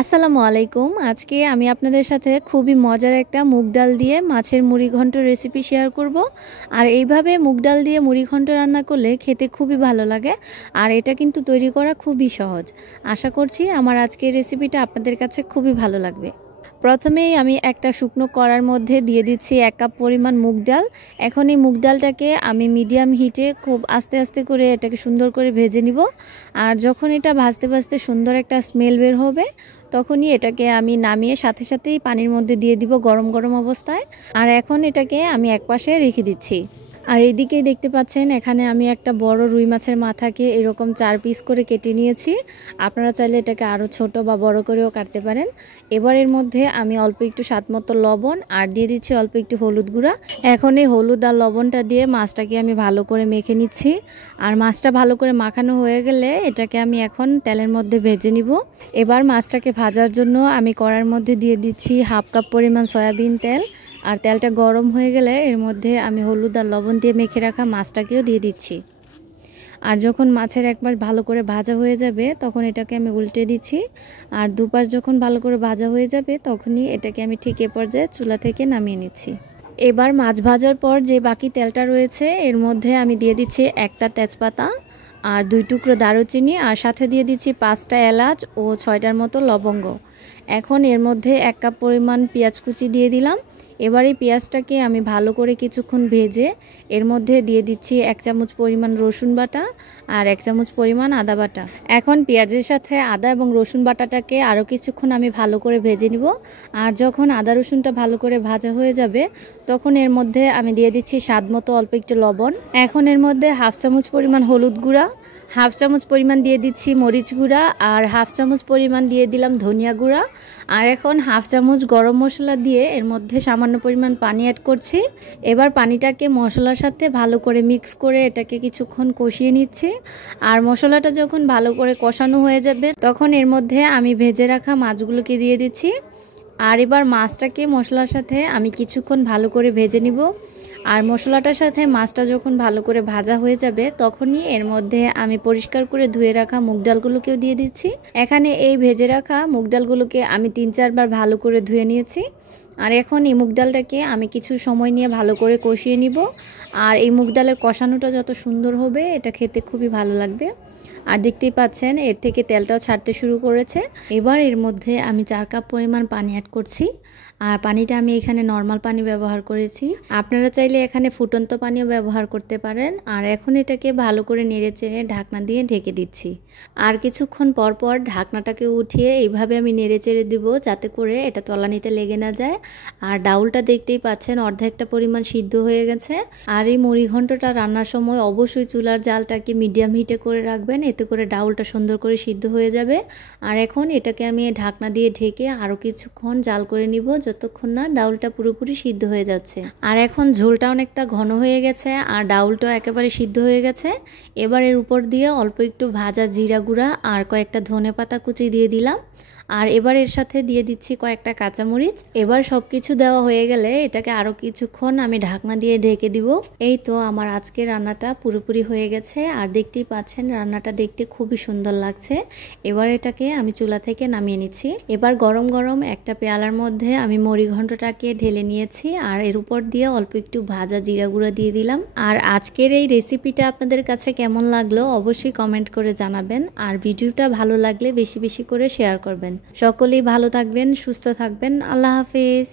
আসসালামু আলাইকুম। আজকে আমি আপনাদের সাথে খুবই মজার একটা মুগ ডাল দিয়ে মাছের মুড়ি ঘন্ট রেসিপি শেয়ার করব। আর এইভাবে মুগ ডাল দিয়ে মুড়ি ঘন্ট রান্না করলে খেতে খুবই ভালো লাগে। আর এটা কিন্তু তৈরি করা খুবই সহজ। আশা করছি আমার আজকের রেসিপিটা আপনাদের কাছে খুবই ভালো লাগবে। প্রথমেই আমি একটা শুকনো কড়ার মধ্যে দিয়ে দিচ্ছি 1 কাপ পরিমাণ মুগ ডাল। এখন এই মুগ ডালটাকে আমি মিডিয়াম হিটে খুব আস্তে আস্তে করে এটাকে সুন্দর করে ভেজে নিব। আর যখন এটা ভাজতে ভাজতে সুন্দর একটা স্মেল বের হবে, তখনই এটাকে আমি নামিয়ে সাথে সাথেই পানির মধ্যে দিয়ে দিব গরম গরম অবস্থায়। আর এখন এটাকে আমি একপাশে রেখে দিচ্ছি। আর এদিকেই দেখতে পাচ্ছেন এখানে আমি একটা বড় রুই মাছের মাথাকে এরকম 4 পিস করে কেটে নিয়েছি। আপনারা চাইলে এটাকে আরও ছোট বা বড় করেও কাটতে পারেন। এবার এর মধ্যে আমি অল্প একটু স্বাদমতো লবণ আর দিয়ে দিচ্ছি অল্প একটু হলুদ গুঁড়া। এখন এই হলুদ আর লবণটা দিয়ে মাছটাকে আমি ভালো করে মেখে নিচ্ছি। আর মাছটা ভালো করে মাখানো হয়ে গেলে এটাকে আমি এখন তেলের মধ্যে ভেজে নিব। এবার মাছটাকে ভাজার জন্য আমি কড়ার মধ্যে দিয়ে দিচ্ছি 1/2 কাপ পরিমাণ সয়াবিন তেল। আর তেলটা গরম হয়ে গেলে এর মধ্যে আমি হলুদ আর লবণ দিয়ে মেখে রাখা মাছটাকেও দিয়ে দিচ্ছি। আর যখন মাছের একবার ভালো করে ভাজা হয়ে যাবে তখন এটাকে আমি উল্টে দিচ্ছি। আর দুপাশ যখন ভালো করে ভাজা হয়ে যাবে তখনই এটাকে আমি ঠিক এ পর্যায়ে চুলা থেকে নামিয়ে নিচ্ছি। এবার মাছ ভাজার পর যে বাকি তেলটা রয়েছে এর মধ্যে আমি দিয়ে দিচ্ছি একটা তেজপাতা আর 2 টুকরো দারুচিনি আর সাথে দিয়ে দিচ্ছি 5টা এলাচ ও 6টার মতো লবঙ্গ। এখন এর মধ্যে 1 কাপ পরিমাণ পেঁয়াজ কুচি দিয়ে দিলাম। এবার এই পেঁয়াজটাকে আমি ভালো করে কিছুক্ষণ ভেজে এর মধ্যে দিয়ে দিচ্ছি 1 চামচ পরিমাণ রসুন বাটা আর 1 চামচ পরিমাণ আদা বাটা। এখন পেঁয়াজের সাথে আদা এবং রসুন বাটাটাকে আরও কিছুক্ষণ আমি ভালো করে ভেজে নিব। আর যখন আদা রসুনটা ভালো করে ভাজা হয়ে যাবে তখন এর মধ্যে আমি দিয়ে দিচ্ছি স্বাদমতো অল্প একটু লবণ। এখন এর মধ্যে 1/2 চামচ পরিমাণ হলুদ গুঁড়া, 1/2 চামচ পরিমাণ দিয়ে দিচ্ছি মরিচ গুঁড়া আর 1/2 চামচ পরিমাণ দিয়ে দিলাম ধনিয়া গুঁড়া। আর এখন 1/2 চামচ গরম মশলা দিয়ে এর মধ্যে সামান্য পরিমাণ পানি অ্যাড করছি। এবার পানিটাকে মশলার সাথে ভালো করে মিক্স করে এটাকে কিছুক্ষণ কষিয়ে নিচ্ছি। আর মশলাটা যখন ভালো করে কষানো হয়ে যাবে তখন এর মধ্যে আমি ভেজে রাখা মাছগুলোকে দিয়ে দিচ্ছি। আর এবার মাছটাকে মশলার সাথে আমি কিছুক্ষণ ভালো করে ভেজে নিব। আর মশলাটার সাথে মাছটা যখন ভালো করে ভাজা হয়ে যাবে তখনই এর মধ্যে আমি পরিষ্কার করে ধুয়ে রাখা মুগ ডালগুলোকেও দিয়ে দিচ্ছি। এখানে এই ভেজে রাখা মুগ ডালগুলোকে আমি 3-4 বার ভালো করে ধুয়ে নিয়েছি। আর এখন এই মুগ ডালটাকে আমি কিছু সময় নিয়ে ভালো করে কষিয়ে নিব। আর এই মুগ ডালের কষানোটা যত সুন্দর হবে এটা খেতে খুবই ভালো লাগবে। আর দেখতেই পাচ্ছেন এর থেকে তেলটাও ছাড়তে শুরু করেছে। এবার এর মধ্যে আমি 4 কাপ পরিমাণ পানি অ্যাড করছি। আর পানিটা আমি এখানে নর্মাল পানি ব্যবহার করেছি, আপনারা চাইলে এখানে ফুটন্ত পানিও ব্যবহার করতে পারেন। আর এখন এটাকে ভালো করে নেড়ে চেড়ে ঢাকনা দিয়ে ঢেকে দিচ্ছি। আর কিছুক্ষণ পর পর ঢাকনাটাকে উঠিয়ে এইভাবে আমি নেড়ে চেড়ে দিব যাতে করে এটা তলানিতে লেগে না যায়। আর ডাউলটা দেখতেই পাচ্ছেন অর্ধেকটা পরিমাণ সিদ্ধ হয়ে গেছে। আর এই মুড়ি ঘন্টটা রান্নার সময় অবশ্যই চুলার জালটাকে মিডিয়াম হিটে করে রাখবেন, এতে করে ডাউলটা সুন্দর করে সিদ্ধ হয়ে যাবে। আর এখন এটাকে আমি ঢাকনা দিয়ে ঢেকে আরও কিছুক্ষণ জাল করে নিব যতক্ষণ না ডাউলটা পুরোপুরি সিদ্ধ হয়ে যাচ্ছে। আর এখন ঝোলটা অনেকটা ঘন হয়ে গেছে আর ডাউলটাও একেবারে সিদ্ধ হয়ে গেছে। এবার এর উপর দিয়ে অল্প একটু ভাজা জিরা গুঁড়া আর কয়েকটা ধনেপাতা কুচি দিয়ে দিলাম। আর এবার এর সাথে দিয়ে দিচ্ছি কয়েকটা কাঁচামরিচ। এবার সব কিছু দেওয়া হয়ে গেলে এটাকে আরও কিছুক্ষণ আমি ঢাকনা দিয়ে ঢেকে দিব। এই তো আমার আজকে রান্নাটা পুরোপুরি হয়ে গেছে। আর দেখতেই পাচ্ছেন রান্নাটা দেখতে খুবই সুন্দর লাগছে। এবার এটাকে আমি চুলা থেকে নামিয়ে নিচ্ছি। এবার গরম গরম একটা পেয়ালার মধ্যে আমি মুড়ি ঘন্টটাকে ঢেলে নিয়েছি আর এর উপর দিয়ে অল্প একটু ভাজা জিরা গুঁড়া দিয়ে দিলাম। আর আজকের এই রেসিপিটা আপনাদের কাছে কেমন লাগলো অবশ্যই কমেন্ট করে জানাবেন। আর ভিডিওটা ভালো লাগলে বেশি বেশি করে শেয়ার করবেন। সকলেই ভালো থাকবেন, সুস্থ থাকবেন। আল্লাহ হাফেজ।